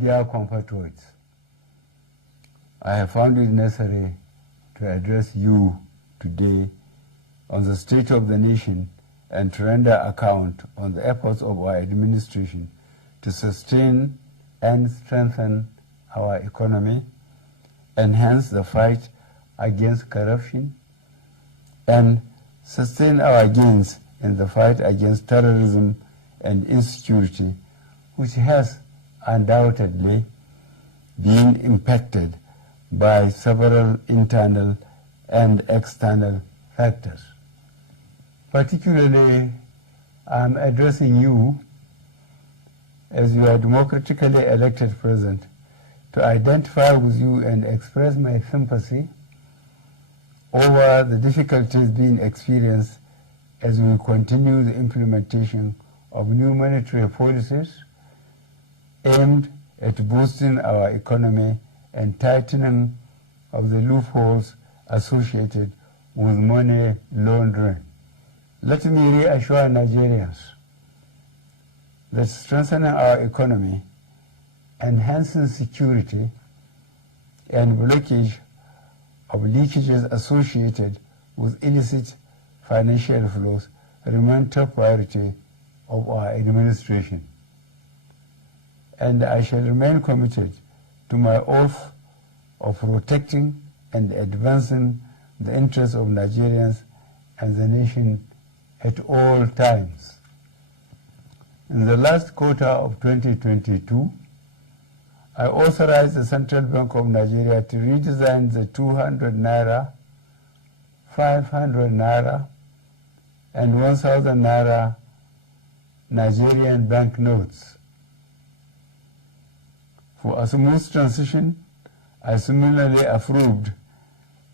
dear compatriots, I have found it necessary to address you today on the state of the nation and to render account on the efforts of our administration to sustain and strengthen our economy, enhance the fight against corruption, and sustain our gains in the fight against terrorism and insecurity, which has undoubtedly been impacted by several internal and external factors. Particularly, I am addressing you as your democratically elected president to identify with you and express my sympathy over the difficulties being experienced as we continue the implementation of new monetary policies aimed at boosting our economy and tightening of the loopholes associated with money laundering. Let me reassure Nigerians that strengthening our economy, enhancing security, and blockage of leakages associated with illicit financial flows remain top priority of our administration. And I shall remain committed to my oath of protecting and advancing the interests of Nigerians and the nation at all times. In the last quarter of 2022, I authorized the Central Bank of Nigeria to redesign the 200 Naira, 500 Naira, and 1,000 Naira Nigerian banknotes. For a smooth transition, I similarly approved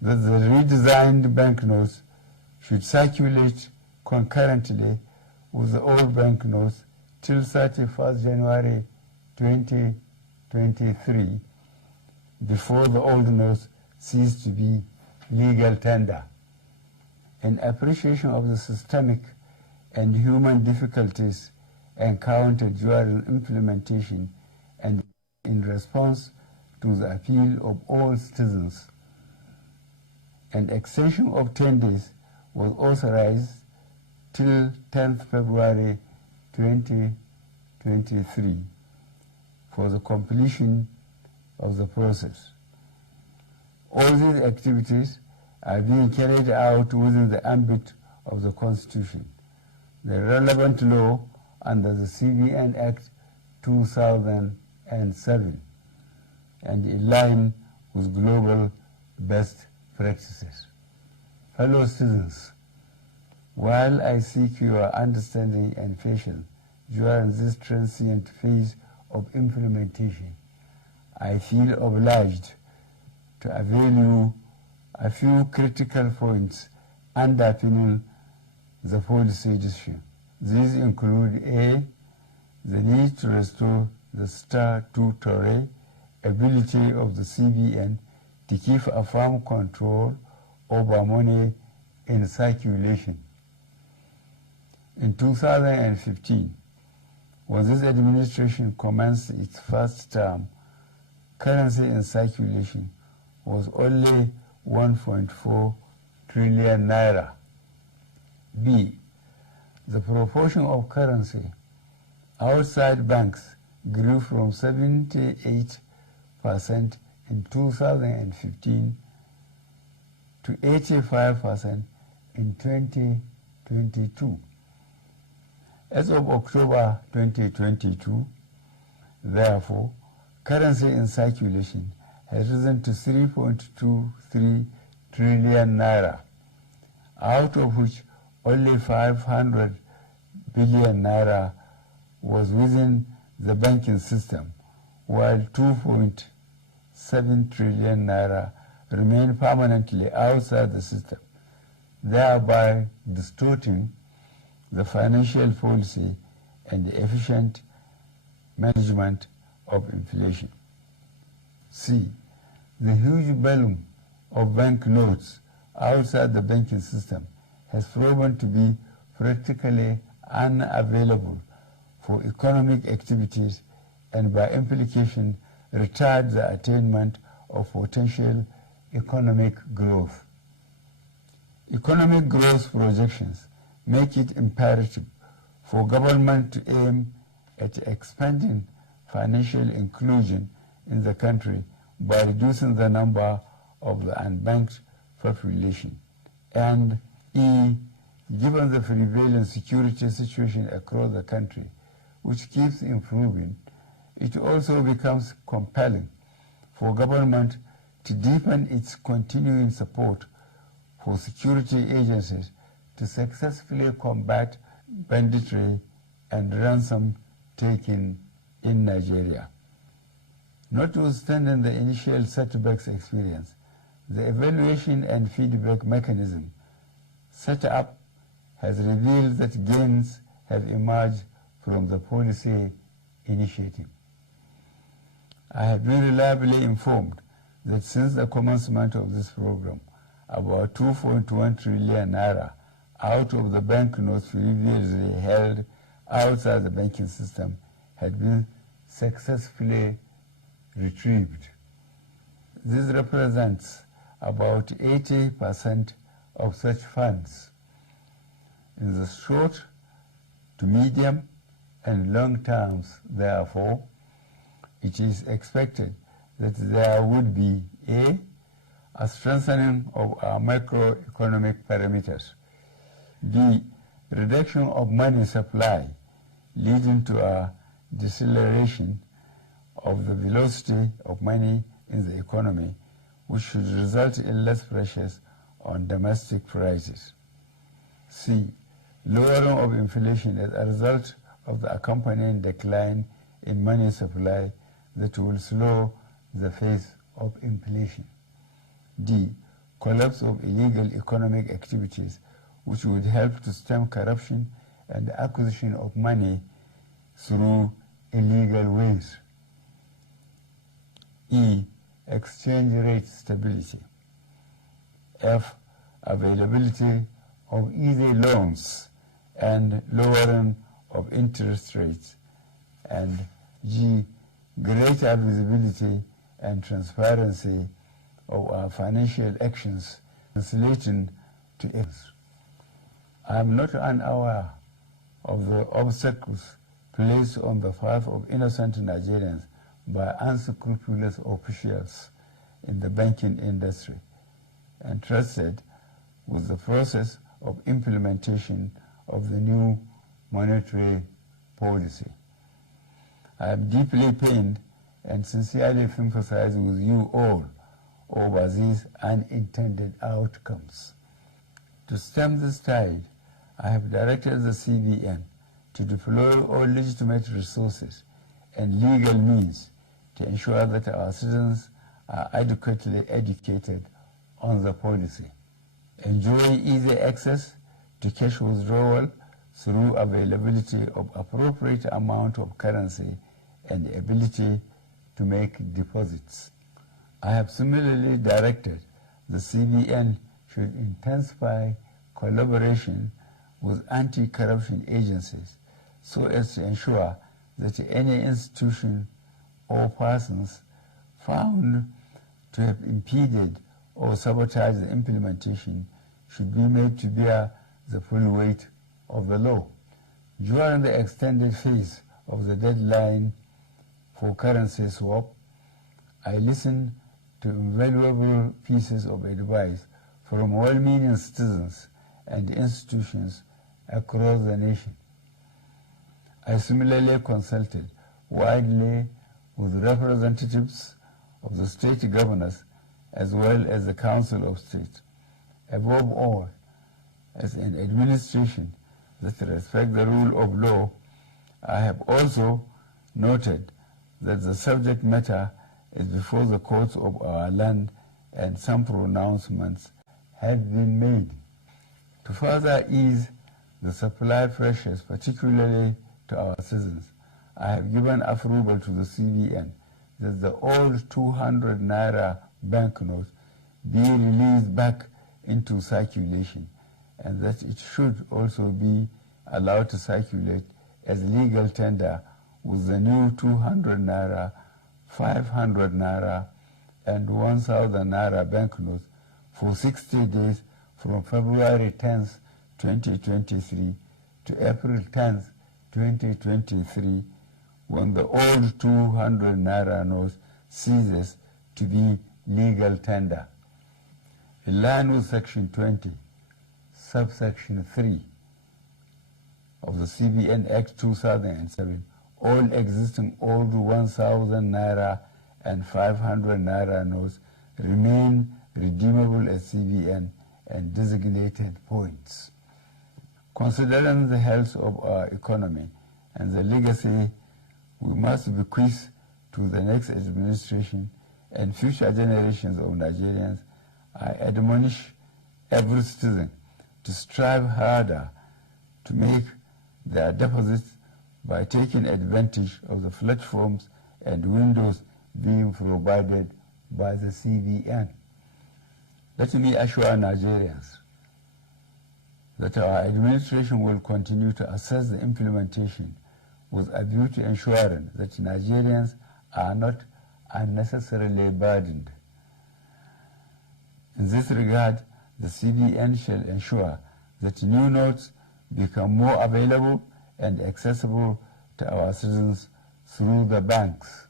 that the redesigned banknotes should circulate concurrently with the old banknotes till 31st January 2023, before the old notes cease to be legal tender. In appreciation of the systemic and human difficulties encountered during implementation and in response to the appeal of all citizens, an extension of 10 days was authorized till 10th February 2023 for the completion of the process. All these activities are being carried out within the ambit of the Constitution, the relevant law under the CBN Act 2007, and in line with global best practices. Fellow citizens, while I seek your understanding and patience during this transient phase of implementation, I feel obliged to avail you a few critical points underpinning the policy decision. These include A, the need to restore the statutory ability of the CBN to keep a firm control over money in circulation. In 2015, when this administration commenced its first term, currency in circulation was only 1.4 trillion naira. B, the proportion of currency outside banks grew from 78% in 2015 to 85% in 2022. As of October 2022, therefore, currency in circulation has risen to 3.23 trillion naira, out of which only 500 billion naira was within the banking system, while 2.7 trillion naira remained permanently outside the system, thereby distorting the financial policy and the efficient management of inflation. C, the huge volume of bank notes outside the banking system has proven to be practically unavailable for economic activities and by implication retard the attainment of potential economic growth. Economic growth projections make it imperative for government to aim at expanding financial inclusion in the country by reducing the number of the unbanked population. And E, given the prevalent security situation across the country, which keeps improving, it also becomes compelling for government to deepen its continuing support for security agencies to successfully combat banditry and ransom taking in Nigeria. Notwithstanding the initial setbacks experience, the evaluation and feedback mechanism set up has revealed that gains have emerged from the policy initiative. I have been reliably informed that since the commencement of this program, about 2.1 trillion naira out of the banknotes previously held outside the banking system had been successfully retrieved. This represents about 80% of such funds. In the short to medium and long terms, therefore, it is expected that there would be a strengthening of our macroeconomic parameters, B, reduction of money supply leading to a deceleration of the velocity of money in the economy, which should result in less pressures on domestic prices. C, lowering of inflation as a result of the accompanying decline in money supply that will slow the pace of inflation. D, collapse of illegal economic activities which would help to stem corruption and the acquisition of money through illegal ways. E, exchange rate stability. F, availability of easy loans and lowering of interest rates. And G, greater visibility and transparency of our financial actions translating to aims. I am not unaware of the obstacles placed on the path of innocent Nigerians by unscrupulous officials in the banking industry, entrusted with the process of implementation of the new monetary policy. I am deeply pained and sincerely sympathize with you all over these unintended outcomes. To stem this tide, I have directed the CBN to deploy all legitimate resources and legal means to ensure that our citizens are adequately educated on the policy, enjoy easy access to cash withdrawal through availability of appropriate amount of currency and the ability to make deposits. I have similarly directed the CBN should intensify collaboration with anti-corruption agencies so as to ensure that any institution or persons found to have impeded or sabotaged the implementation should be made to bear the full weight of the law. During the extended phase of the deadline for currency swap, I listened to invaluable pieces of advice from well-meaning citizens and institutions across the nation. I similarly consulted widely with representatives of the state governors as well as the Council of State. Above all, as an administration that respects the rule of law, I have also noted that the subject matter is before the courts of our land and some pronouncements have been made. To further ease the supply pressures, particularly to our citizens, I have given approval to the CBN that the old 200 Naira banknotes be released back into circulation and that it should also be allowed to circulate as legal tender with the new 200 Naira, 500 Naira, and 1,000 Naira banknotes for 60 days from February 10th, 2023 to April 10th, 2023, when the old 200 Naira note ceases to be legal tender. In line with Section 20, subsection 3 of the CBN Act 2007, all existing old 1,000 Naira and 500 Naira notes remain redeemable at CBN and designated points. Considering the health of our economy and the legacy we must bequeath to the next administration and future generations of Nigerians, I admonish every citizen to strive harder to make their deposits by taking advantage of the platforms and windows being provided by the CBN. Let me assure Nigerians that our administration will continue to assess the implementation with a view to ensuring that Nigerians are not unnecessarily burdened. In this regard, the CBN shall ensure that new notes become more available and accessible to our citizens through the banks.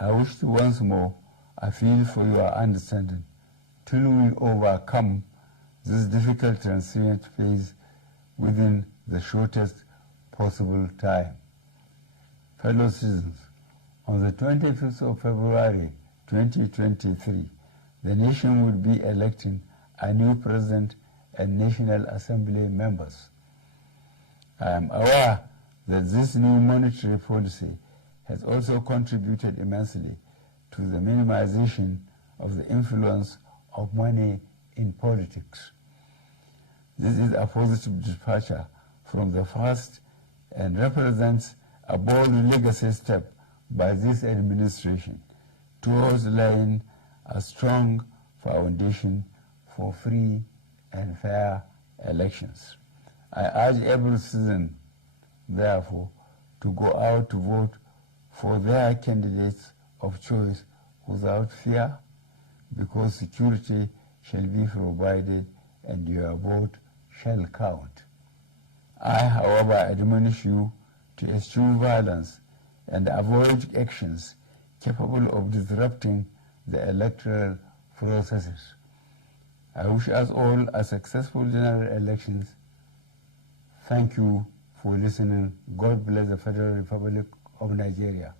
I wish to once more appeal for your understanding till we overcome this difficult transient phase within the shortest possible time. Fellow citizens, on the 25th of February 2023, the nation will be electing a new president and National Assembly members. I am aware that this new monetary policy has also contributed immensely to the minimization of the influence of money in politics. This is a positive departure from the past and represents a bold legacy step by this administration towards laying a strong foundation for free and fair elections. I urge every citizen, therefore, to go out to vote for their candidates of choice without fear, because security shall be provided and your vote shall count. I, however, admonish you to eschew violence and avoid actions capable of disrupting the electoral processes. I wish us all a successful general elections. Thank you for listening. God bless the Federal Republic of Nigeria.